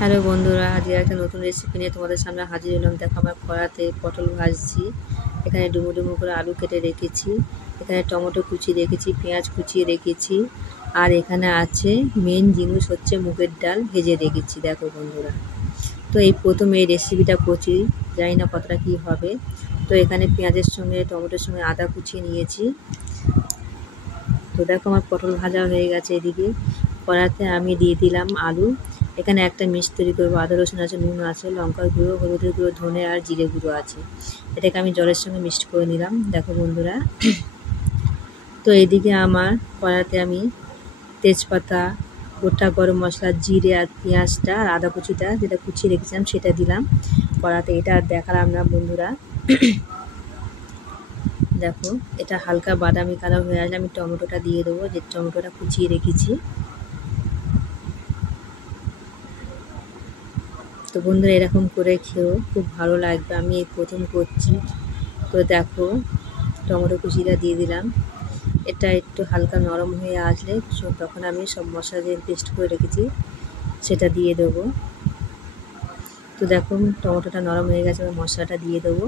Hello বন্ধুরা, আজকে একটা নতুন রেসিপি নিয়ে তোমাদের সামনে হাজির হলাম। দেখো, আমার কড়াতে পটল ভাজছি। এখানে ডুমো ডুমো করে আলু কেটে রেখেছি, এখানে টমেটো কুচি রেখেছি, পেঁয়াজ কুচিয়ে রেখেছি, আর এখানে আছে মেন জিনিস হচ্ছে মুগের ডাল ভেজে রেখেছি। দেখো বন্ধুরা, তো এই প্রথম এই রেসিপিটা করছি, জানি না কতটা কী হবে। তো এখানে পেঁয়াজের সঙ্গে টমেটোর সঙ্গে আদা কুচিয়ে নিয়েছি। তো দেখো, আমার পটল ভাজা হয়ে গেছে। এদিকে কড়াতে আমি দিয়ে দিলাম আলু। এখানে একটা মিক্স তৈরি করবো। আদা রসুন আছে, নুন আছে, লঙ্কার গুঁড়ো, হলুদের গুঁড়ো, ধনে আর জিরে গুঁড়ো আছে। এটাকে আমি জলের সঙ্গে মিক্সড করে নিলাম। দেখো বন্ধুরা, তো এদিকে আমার কড়াতে আমি তেজপাতা, গোটা গরম মশলা, জিরে আর পেঁয়াজটা আর আদা কুচিটা যেটা কুচিয়ে রেখেছিলাম সেটা দিলাম কড়াতে। এটা আর দেখালাম না বন্ধুরা। দেখো, এটা হালকা বাদামি কালার হয়ে আসলে আমি টমেটোটা দিয়ে দেবো, যে টমেটোটা কুচিয়ে রেখেছি। তো বন্ধুরা, এরকম করে খেয়েও খুব ভালো লাগবে। আমি এই প্রথম করছি। তো দেখো, টমেটো কুচিটা দিয়ে দিলাম। এটা একটু হালকা নরম হয়ে আসলে তখন আমি সব মশলা যে পেস্ট করে রেখেছি সেটা দিয়ে দেবো। তো দেখো, টমেটোটা নরম হয়ে গেছে, মশলাটা দিয়ে দেবো।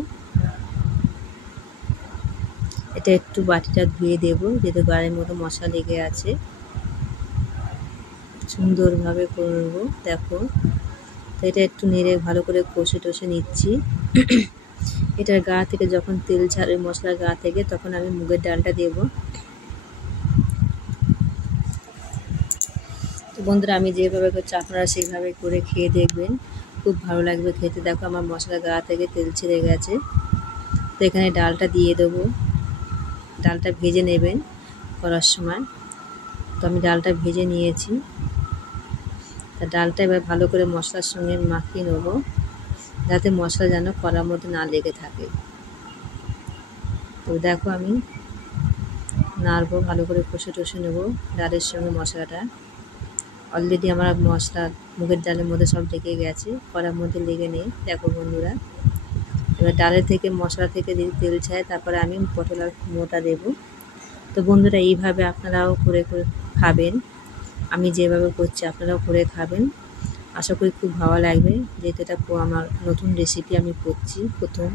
এটা একটু বাটিটা ধুয়ে দেবো, যেহেতু গায়ের মতো মশলা লেগে আছে। সুন্দরভাবে করবো। দেখো, তো এটা একটু নেড়ে ভালো করে কষে টষে নিচ্ছি। এটার গা থেকে যখন তেল ছাড়ে মশলার গা থেকে, তখন আমি মুগের ডালটা দেব। তো বন্ধুরা, আমি যেভাবে করছি আপনারা সেইভাবে করে খেয়ে দেখবেন, খুব ভালো লাগবে খেতে। দেখো, আমার মশলার গা থেকে তেল ছেড়ে গেছে। তো এখানে ডালটা দিয়ে দেবো। ডালটা ভেজে নেবেন করার সময়। তো আমি ডালটা ভেজে নিয়েছি। তা ডালটা এবার ভালো করে মশলার সঙ্গে মাখিয়ে নেবো, যাতে মশলা যেন কড়ার মধ্যে না লেগে থাকে। তো দেখো, আমি নাড়বো, ভালো করে কষে টষে নেবো ডালের সঙ্গে মশলাটা। অলরেডি আমার মশলা মুগের ডালের মধ্যে সব লেগে গেছে, কড়ার মধ্যে লেগে নেই। দেখো বন্ধুরা, এবার ডালের থেকে মশলা থেকে যদি তেল ছাড়ে, তারপরে আমি পটল আর কুমড়োটা দেবো। তো বন্ধুরা, এইভাবে আপনারাও করে করে খাবেন। আমি যেভাবে করছি আপনারাও করে খাবেন। আশা করি খুব ভালো লাগবে, যেহেতু এটা আমার নতুন রেসিপি আমি করছি প্রথম।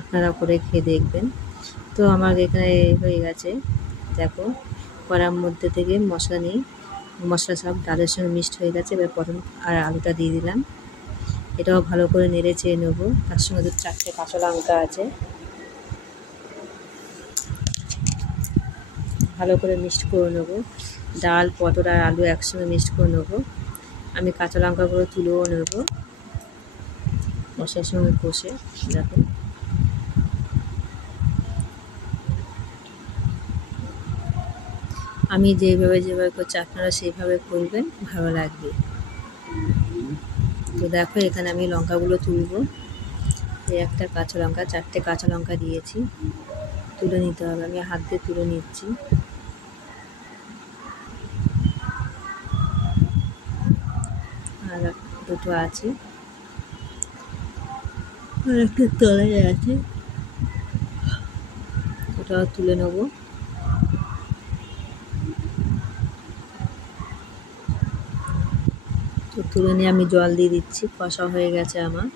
আপনারা করে খেয়ে দেখবেন। তো আমার এখানে হয়ে গেছে। দেখো, কড়ার মধ্যে থেকে মশলা নিয়ে মশলা সব ডালের সঙ্গে মিক্সড হয়ে গেছে। এবার পটল আর আলুটা দিয়ে দিলাম। এটাও ভালো করে নেড়ে চেয়ে নেবো। তার সঙ্গে 4টে কাঁচা লঙ্কা আছে, ভালো করে মিক্সড করে নেবো। ডাল, পটল আর আলু একসঙ্গে মিক্সড করে নেবো। আমি কাঁচা লঙ্কাগুলো তুলেও নেবো মশলার সঙ্গে কষে। দেখো, আমি যেভাবে করছি আপনারা সেইভাবে করবেন, ভালো লাগবে। তো দেখো, এখানে আমি লঙ্কাগুলো তুলবো। এই একটা কাঁচা লঙ্কা, 4টে কাঁচা লঙ্কা দিয়েছি, তুলে নিতে হবে। আমি হাত দিয়ে তুলে নিচ্ছি। আর দুটো আছে, আর একটা তলায় আছে, ওটাও তুলে নেবো। তো তুলে নিয়ে আমি জল দিয়ে দিচ্ছি। কষা হয়ে গেছে আমার।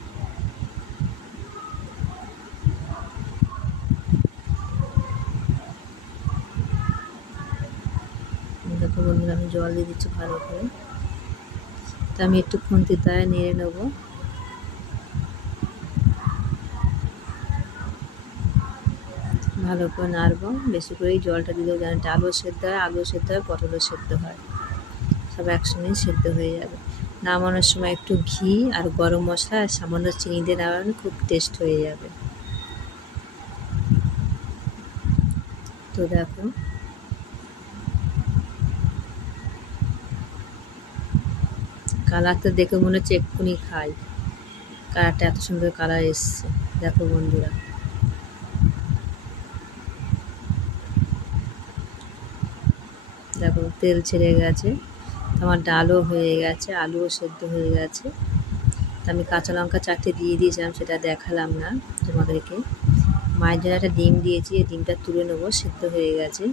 দেখো বন্ধুরা, আমি জল দিয়ে দিচ্ছি ভালো করে। তো আমি একটু খুন্তির দ্বারা নেড়ে নেবো। ভালো করে নাড়বো, বেশি করেই জলটা দিলেও যেন ডালও সেদ্ধ হয়, আলুও সেদ্ধ হয়, পটলও সেদ্ধ হয়, সব একসঙ্গেই সেদ্ধ হয়ে যাবে। নামানোর সময় একটু ঘি আর গরম মশলা আর সামান্য চিনি দিয়ে নামানো, খুব টেস্ট হয়ে যাবে। তো দেখো, কালারটা দেখে মনে হচ্ছে এক্ষুনি খাই। কালারটা এত সুন্দর কালার এসছে। দেখো বন্ধুরা, দেখো তেল ছেড়ে গেছে। আমার ডালও হয়ে গেছে, আলুও সেদ্ধ হয়ে গেছে। তো আমি কাঁচা লঙ্কা 4টে দিয়ে দিয়েছিলাম, সেটা দেখালাম না তোমাদেরকে। মায়ের জন্য একটা ডিম দিয়েছি, এই ডিমটা তুলে নেবো, সেদ্ধ হয়ে গেছে।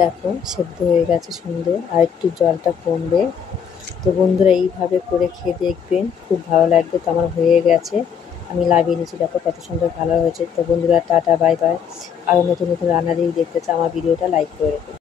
দেখো সেদ্ধ হয়ে গেছে সুন্দর, আর একটু জলটা কমবে। তো বন্ধুরা এইভাবে করে খেয়ে দেখবেন, খুব ভালো লাগবে। তো আমার হয়ে গেছে, আমি লাভিয়ে নিয়েছি, দেখো কত সুন্দর কালার হয়েছে। তো বন্ধুরা টাটা, বাই বাই। আরও নতুন নতুন রান্না যদি দেখতে চাও আমার ভিডিওটা লাইক করে রেখো।